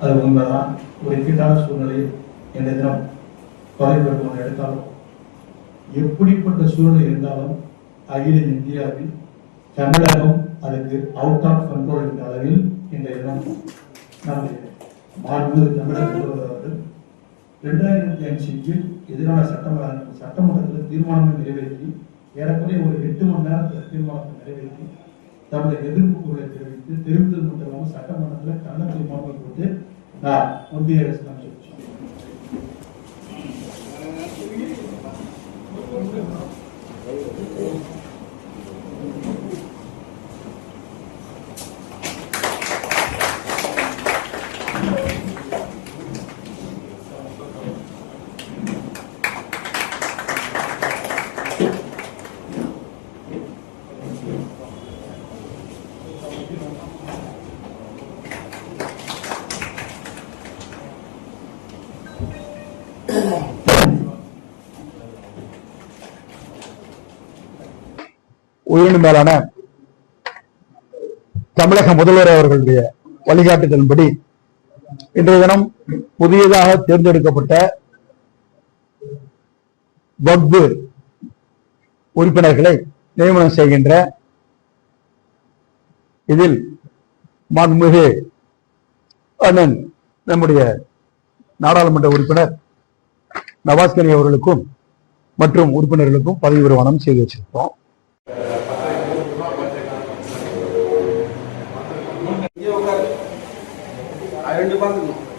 அது உண்மைதான். ஒரு இக்கட்டான சூழ்நிலையில் இந்த தினம் தொலைபேசி எடுத்தாலும் எப்படிப்பட்ட சூழ்நிலை இருந்தாலும் அகில இந்தியாவில் தமிழகம் அதுக்கு அவுட் ஆஃப் கண்ட்ரோல் என்ற அளவில் இந்த தினம் நம்முடைய மாண்புமிகு தமிழக முதல்வர் அவர்கள் ரெண்டாயிரத்தி கீழ் எதிரான சட்டமன்ற சட்டமன்றத்தில் தீர்மானங்களை நிறைவேற்றி ஏறக்குறைய ஒரு எட்டு மணி நேரத்தில் தீர்மானத்தை நிறைவேற்றி தம்முடைய எதிர்ப்புகளை தெரிவித்து தெரிவித்தது மட்டும் இல்லாமல் சட்டமன்றத்தில் கண்ண தீர்மானம் கொடுத்து நான் ஒன்றிய அரசு உயிரின் மேலான தமிழக முதல்வர் அவர்களுடைய வழிகாட்டுதலின்படி இன்றைய தினம் புதியதாக தேர்ந்தெடுக்கப்பட்ட வக்பு உறுப்பினர்களை நியமனம் செய்கின்ற இதில் மாண்புமிகு அண்ணன் நம்முடைய நாடாளுமன்ற உறுப்பினர் நவாஸ்கனி அவர்களுக்கும் மற்றும் உறுப்பினர்களுக்கும் பதவி பிரமாணம் செய்து வச்சிருக்கோம் 人都关注你